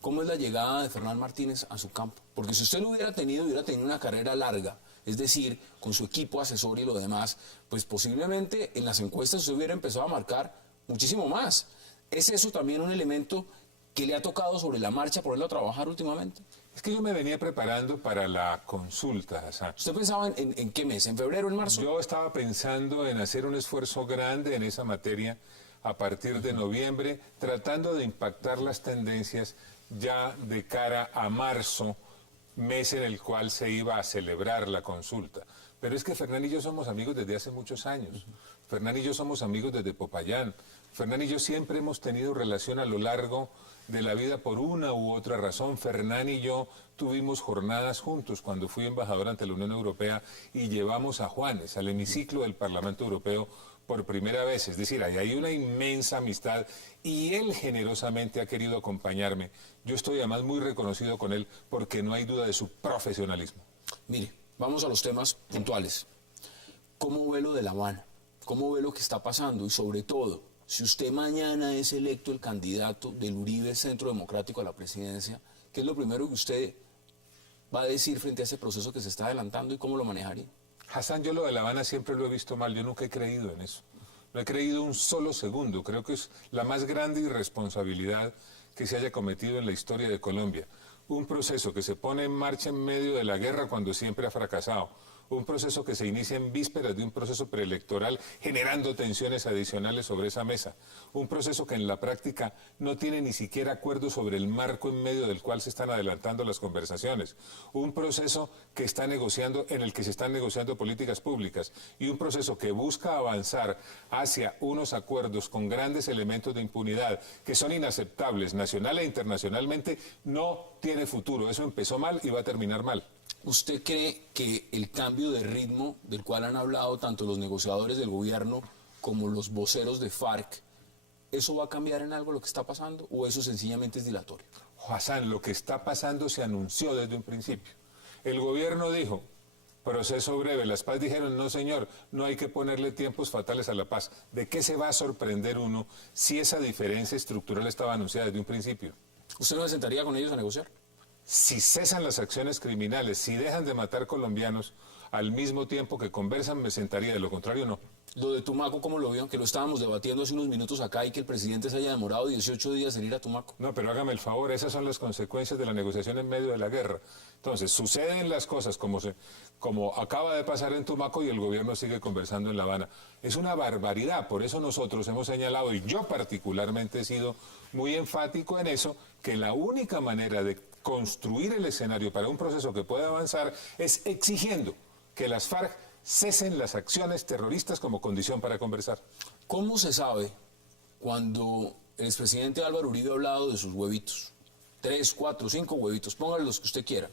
¿Cómo es la llegada de Fernán Martínez a su campo? Porque si usted lo hubiera tenido una carrera larga, es decir, con su equipo asesor y lo demás, pues posiblemente en las encuestas usted hubiera empezado a marcar muchísimo más. ¿Es eso también un elemento que le ha tocado sobre la marcha ponerlo a trabajar últimamente? Es que yo me venía preparando para la consulta, Hassan. ¿Usted pensaba en qué mes? ¿En febrero, en marzo? Yo estaba pensando en hacer un esfuerzo grande en esa materia a partir de noviembre, tratando de impactar las tendencias ya de cara a marzo, mes en el cual se iba a celebrar la consulta. Pero es que Fernán y yo somos amigos desde hace muchos años. Fernán y yo somos amigos desde Popayán. Fernán y yo siempre hemos tenido relación a lo largo de la vida por una u otra razón. Fernán y yo tuvimos jornadas juntos cuando fui embajador ante la Unión Europea y llevamos a Juanes al hemiciclo del Parlamento Europeo por primera vez. Es decir, ahí hay una inmensa amistad y él generosamente ha querido acompañarme. Yo estoy además muy reconocido con él porque no hay duda de su profesionalismo. Mire, vamos a los temas puntuales. ¿Cómo ve lo de La Habana? ¿Cómo ve lo que está pasando? Y sobre todo, si usted mañana es electo el candidato del Uribe Centro Democrático a la presidencia, ¿qué es lo primero que usted va a decir frente a ese proceso que se está adelantando y cómo lo manejaría? Hassan, yo lo de La Habana siempre lo he visto mal, yo nunca he creído en eso. No he creído un solo segundo, creo que es la más grande irresponsabilidad que se haya cometido en la historia de Colombia. Un proceso que se pone en marcha en medio de la guerra cuando siempre ha fracasado. Un proceso que se inicia en vísperas de un proceso preelectoral generando tensiones adicionales sobre esa mesa. Un proceso que en la práctica no tiene ni siquiera acuerdo sobre el marco en medio del cual se están adelantando las conversaciones. Un proceso que está negociando, en el que se están negociando políticas públicas. Y un proceso que busca avanzar hacia unos acuerdos con grandes elementos de impunidad que son inaceptables nacional e internacionalmente, no tiene futuro. Eso empezó mal y va a terminar mal. ¿Usted cree que el cambio de ritmo del cual han hablado tanto los negociadores del gobierno como los voceros de FARC, eso va a cambiar en algo lo que está pasando o eso sencillamente es dilatorio? Hassan, lo que está pasando se anunció desde un principio. El gobierno dijo, proceso breve, las paz dijeron, no señor, no hay que ponerle tiempos fatales a la paz. ¿De qué se va a sorprender uno si esa diferencia estructural estaba anunciada desde un principio? ¿Usted no se sentaría con ellos a negociar? Si cesan las acciones criminales, si dejan de matar colombianos al mismo tiempo que conversan, me sentaría, de lo contrario no. Lo de Tumaco, ¿cómo lo vio? Que lo estábamos debatiendo hace unos minutos acá y que el presidente se haya demorado 18 días en ir a Tumaco. No, pero hágame el favor, esas son las consecuencias de la negociación en medio de la guerra. Entonces, suceden las cosas como acaba de pasar en Tumaco y el gobierno sigue conversando en La Habana. Es una barbaridad, por eso nosotros hemos señalado, y yo particularmente he sido muy enfático en eso, que la única manera de construir el escenario para un proceso que pueda avanzar es exigiendo que las FARC cesen las acciones terroristas como condición para conversar. ¿Cómo se sabe cuando el expresidente Álvaro Uribe ha hablado de sus huevitos? 3, 4, 5 huevitos, póngale los que usted quiera.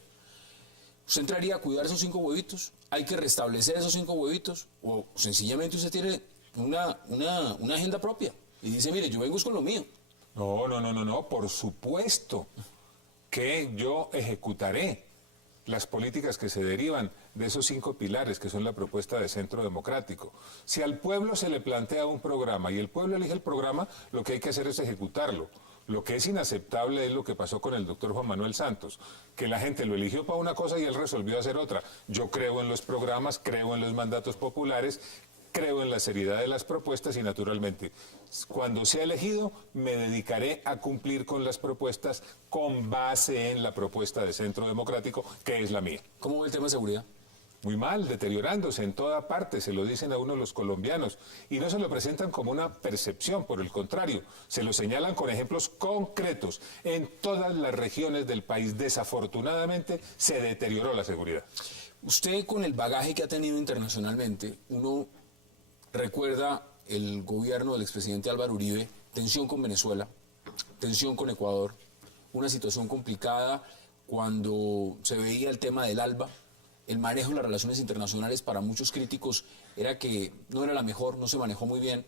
¿Usted entraría a cuidar esos 5 huevitos? ¿Hay que restablecer esos 5 huevitos? ¿O sencillamente usted tiene una agenda propia? Y dice, mire, yo vengo con lo mío. No, por supuesto que yo ejecutaré las políticas que se derivan de esos 5 pilares que son la propuesta de Centro Democrático. Si al pueblo se le plantea un programa y el pueblo elige el programa, lo que hay que hacer es ejecutarlo. Lo que es inaceptable es lo que pasó con el doctor Juan Manuel Santos, que la gente lo eligió para una cosa y él resolvió hacer otra. Yo creo en los programas, creo en los mandatos populares, creo en la seriedad de las propuestas y naturalmente, cuando sea elegido, me dedicaré a cumplir con las propuestas con base en la propuesta de Centro Democrático, que es la mía. ¿Cómo ve el tema de seguridad? Muy mal, deteriorándose en toda parte, se lo dicen a uno los colombianos, y no se lo presentan como una percepción, por el contrario, se lo señalan con ejemplos concretos. En todas las regiones del país, desafortunadamente, se deterioró la seguridad. Usted, con el bagaje que ha tenido internacionalmente, uno recuerda el gobierno del expresidente Álvaro Uribe, tensión con Venezuela, tensión con Ecuador, una situación complicada cuando se veía el tema del ALBA, el manejo de las relaciones internacionales para muchos críticos era que no era la mejor, no se manejó muy bien.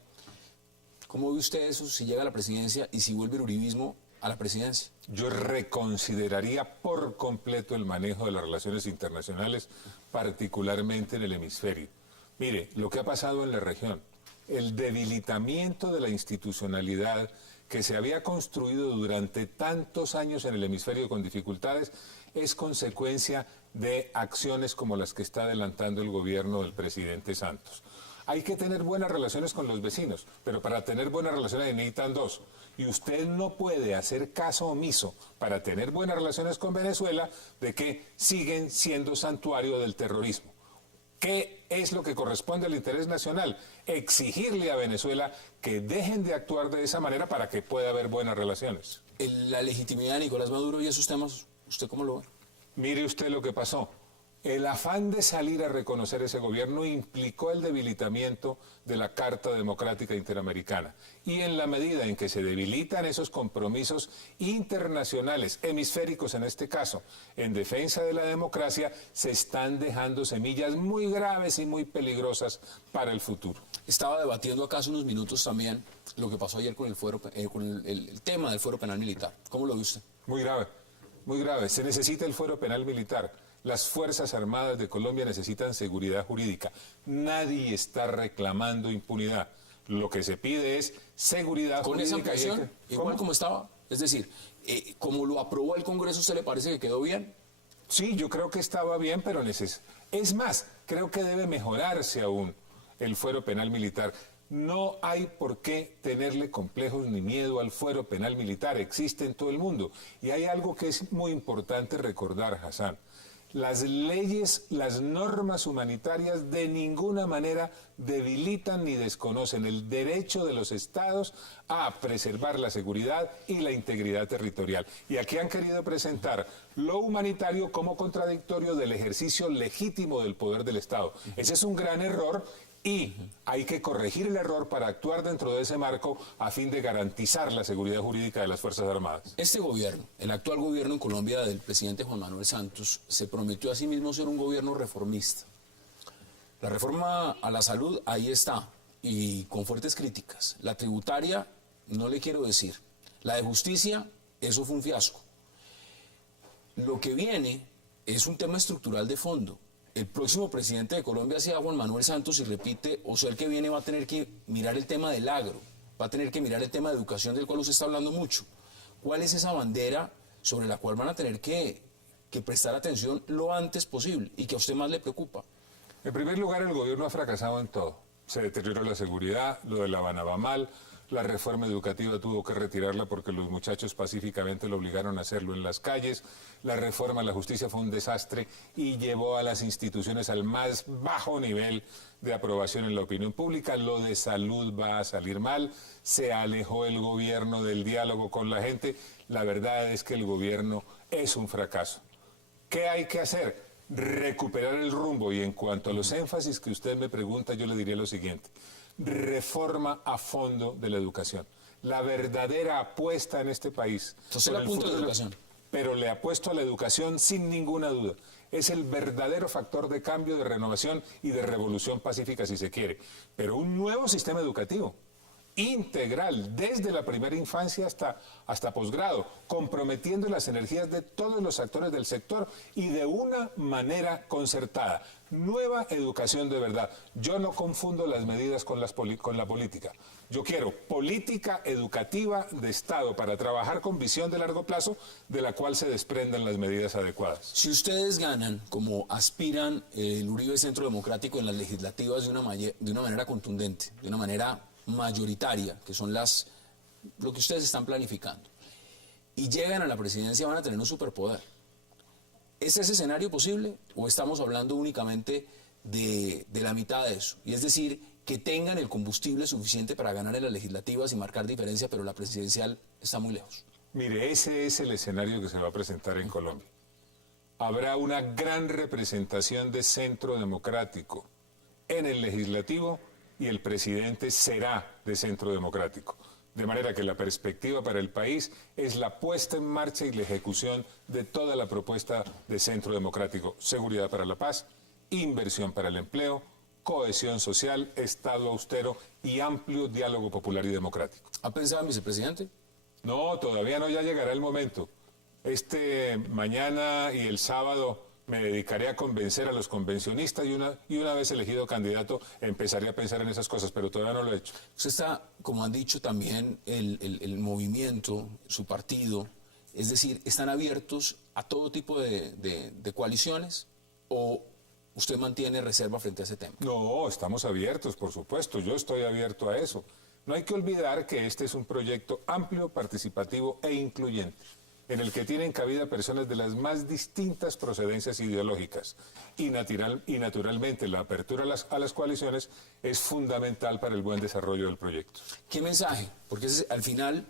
¿Cómo ve usted eso si llega a la presidencia y si vuelve el uribismo a la presidencia? Yo reconsideraría por completo el manejo de las relaciones internacionales, particularmente en el hemisferio. Mire, lo que ha pasado en la región, el debilitamiento de la institucionalidad que se había construido durante tantos años en el hemisferio con dificultades, es consecuencia de acciones como las que está adelantando el gobierno del presidente Santos. Hay que tener buenas relaciones con los vecinos, pero para tener buenas relaciones necesitan dos. Y usted no puede hacer caso omiso para tener buenas relaciones con Venezuela de que siguen siendo santuario del terrorismo. ¿Qué es lo que corresponde al interés nacional? Exigirle a Venezuela que dejen de actuar de esa manera para que pueda haber buenas relaciones. La legitimidad de Nicolás Maduro y esos temas, ¿usted cómo lo ve? Mire usted lo que pasó. El afán de salir a reconocer ese gobierno implicó el debilitamiento de la Carta Democrática Interamericana. Y en la medida en que se debilitan esos compromisos internacionales, hemisféricos en este caso, en defensa de la democracia, se están dejando semillas muy graves y muy peligrosas para el futuro. Estaba debatiendo acá hace unos minutos también lo que pasó ayer con el tema del fuero penal militar. ¿Cómo lo ve usted? Muy grave, muy grave. Se necesita el fuero penal militar. Las Fuerzas Armadas de Colombia necesitan seguridad jurídica. Nadie está reclamando impunidad. Lo que se pide es seguridad ¿Con jurídica. esa ampliación? Igual como estaba. Es decir, como lo aprobó el Congreso, ¿usted le parece que quedó bien? Sí, yo creo que estaba bien, pero es más, creo que debe mejorarse aún el fuero penal militar. No hay por qué tenerle complejos ni miedo al fuero penal militar. Existe en todo el mundo. Y hay algo que es muy importante recordar, Hassan. Las leyes, las normas humanitarias de ninguna manera debilitan ni desconocen el derecho de los estados a preservar la seguridad y la integridad territorial. Y aquí han querido presentar lo humanitario como contradictorio del ejercicio legítimo del poder del Estado. Ese es un gran error. Y hay que corregir el error para actuar dentro de ese marco a fin de garantizar la seguridad jurídica de las Fuerzas Armadas. Este gobierno, el actual gobierno en Colombia del presidente Juan Manuel Santos, se prometió a sí mismo ser un gobierno reformista. La reforma a la salud ahí está, y con fuertes críticas. La tributaria, no le quiero decir. La de justicia, eso fue un fiasco. Lo que viene es un tema estructural de fondo. El próximo presidente de Colombia sea Juan Manuel Santos y repite, o sea, el que viene va a tener que mirar el tema del agro, va a tener que mirar el tema de educación del cual usted está hablando mucho. ¿Cuál es esa bandera sobre la cual van a tener que prestar atención lo antes posible y que a usted más le preocupa? En primer lugar, el gobierno ha fracasado en todo. Se deterioró la seguridad, lo de La Habana va mal, la reforma educativa tuvo que retirarla porque los muchachos pacíficamente lo obligaron a hacerlo en las calles, la reforma a la justicia fue un desastre y llevó a las instituciones al más bajo nivel de aprobación en la opinión pública, lo de salud va a salir mal, se alejó el gobierno del diálogo con la gente, la verdad es que el gobierno es un fracaso. ¿Qué hay que hacer? Recuperar el rumbo, y en cuanto a los énfasis que usted me pregunta, yo le diría lo siguiente: reforma a fondo de la educación. La verdadera apuesta en este país. Entonces le apunta a la educación. Pero le apuesto a la educación sin ninguna duda. Es el verdadero factor de cambio, de renovación y de revolución pacífica, si se quiere. Pero un nuevo sistema educativo, integral, desde la primera infancia hasta posgrado, comprometiendo las energías de todos los actores del sector y de una manera concertada. Nueva educación de verdad. Yo no confundo las medidas con la política. Yo quiero política educativa de Estado para trabajar con visión de largo plazo, de la cual se desprendan las medidas adecuadas. Si ustedes ganan, como aspiran el Uribe Centro Democrático en las legislativas de una manera contundente, de una manera mayoritaria, que son lo que ustedes están planificando, y llegan a la presidencia, van a tener un superpoder. ¿Es ese escenario posible o estamos hablando únicamente de la mitad de eso? Y es decir, que tengan el combustible suficiente para ganar en las legislativas y marcar diferencia, pero la presidencial está muy lejos. Mire, ese es el escenario que se va a presentar en Colombia. Habrá una gran representación de centro democrático en el legislativo y el presidente será de centro democrático. De manera que la perspectiva para el país es la puesta en marcha y la ejecución de toda la propuesta de centro democrático. Seguridad para la paz, inversión para el empleo, cohesión social, Estado austero y amplio diálogo popular y democrático. ¿Ha pensado en vicepresidente? No, todavía no, ya llegará el momento. Mañana y el sábado me dedicaré a convencer a los convencionistas y una vez elegido candidato empezaré a pensar en esas cosas, pero todavía no lo he hecho. Usted está, como han dicho también, el movimiento, su partido, es decir, ¿están abiertos a todo tipo de coaliciones o usted mantiene reserva frente a ese tema. No, estamos abiertos, por supuesto. Yo estoy abierto a eso. No hay que olvidar que este es un proyecto amplio, participativo e incluyente, en el que tienen cabida personas de las más distintas procedencias ideológicas. Y naturalmente la apertura a las coaliciones es fundamental para el buen desarrollo del proyecto. ¿Qué mensaje? Porque al final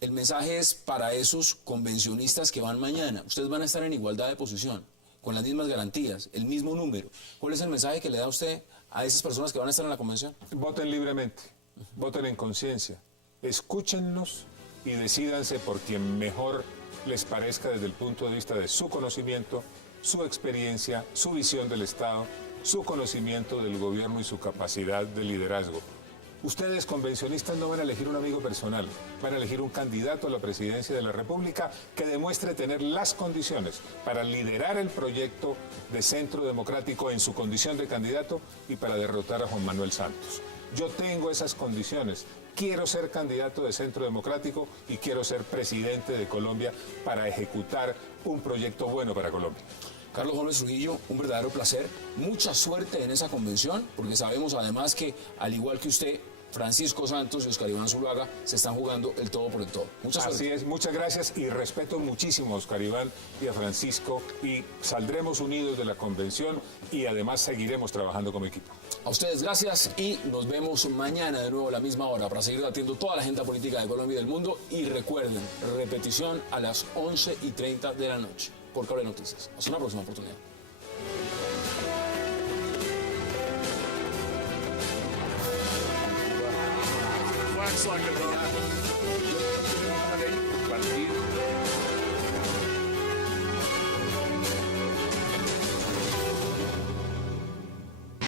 el mensaje es para esos convencionistas que van mañana. Ustedes van a estar en igualdad de posición, con las mismas garantías, el mismo número. ¿Cuál es el mensaje que le da usted a esas personas que van a estar en la convención? Voten libremente, voten en conciencia, escúchennos y decídanse por quien mejor les parezca desde el punto de vista de su conocimiento, su experiencia, su visión del Estado, su conocimiento del gobierno y su capacidad de liderazgo. Ustedes, convencionistas, no van a elegir un amigo personal, van a elegir un candidato a la presidencia de la República que demuestre tener las condiciones para liderar el proyecto de Centro Democrático en su condición de candidato y para derrotar a Juan Manuel Santos. Yo tengo esas condiciones. Quiero ser candidato de Centro Democrático y quiero ser presidente de Colombia para ejecutar un proyecto bueno para Colombia. Carlos Holmes Trujillo, un verdadero placer. Mucha suerte en esa convención, porque sabemos además que, al igual que usted, Francisco Santos y Oscar Iván Zuluaga se están jugando el todo por el todo. Mucha suerte. Así es, muchas gracias y respeto muchísimo a Oscar Iván y a Francisco y saldremos unidos de la convención y además seguiremos trabajando como equipo. A ustedes gracias y nos vemos mañana de nuevo a la misma hora para seguir debatiendo toda la agenda política de Colombia y del mundo. Y recuerden, repetición a las 11:30 de la noche por Cable Noticias. Hasta una próxima oportunidad. Partido